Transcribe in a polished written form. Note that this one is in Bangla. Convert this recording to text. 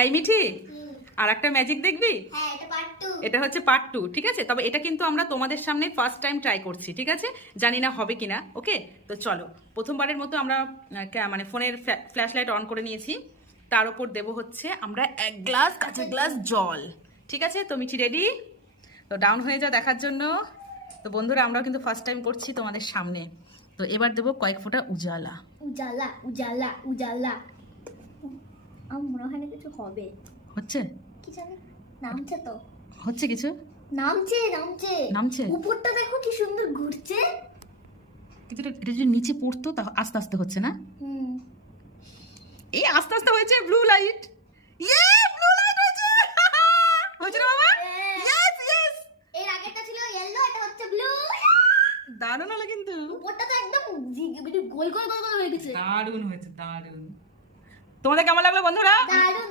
এই মিঠি, আর একটা ম্যাজিক দেখবি? হ্যাঁ, এটা পার্ট 2। এটা হচ্ছে পার্ট 2, ঠিক আছে? তবে এটা কিন্তু আমরা তোমাদের সামনে ফার্স্ট টাইম ট্রাই করছি, ঠিক আছে? জানি না হবে কিনা। ওকে, তো চলো, প্রথমবারের মতো আমরা মানে ফোনের ফ্ল্যাশ লাইট অন করে নিয়েছি। তার উপর দেব হচ্ছে আমরা 1 কাঁচা গ্লাস জল। ঠিক আছে, তো মিঠি রেডি? তো ডাউন হয়ে যা দেখার জন্য। তো বন্ধুরা, আমরাও কিন্তু ফার্স্ট টাইম করছি তোমাদের সামনে। তো এবার দেবো কয়েক ফোঁটা উজালা। উজালা উজালা উজালা। আমার মনে হয় না কিছু হবে। হচ্ছে? কি জানি, নামছে তো। হচ্ছে কিছু? নামছে নামছে নামছে? উপরটা দেখো কি সুন্দর ঘুরছে। কিন্তু এটা যদি নিচে পড়তো তা আস্তে আস্তে হচ্ছে না? হুম। এই আস্তে আস্তে হয়েছে ব্লু লাইট। ইয়ে, ব্লু লাইট হয়েছে। হয়েছে না বাবা? Yes yes. এর আগেরটা ছিল ইয়েলো, এটা হচ্ছে ব্লু। দারুণ হলো কিন্তু। উপরটা তো একদম গোল গোল গোল গোল হয়ে গেছে। দারুণ হয়েছে, দারুণ। তোমাদের কেমন লাগলো বন্ধুরা? দারুণ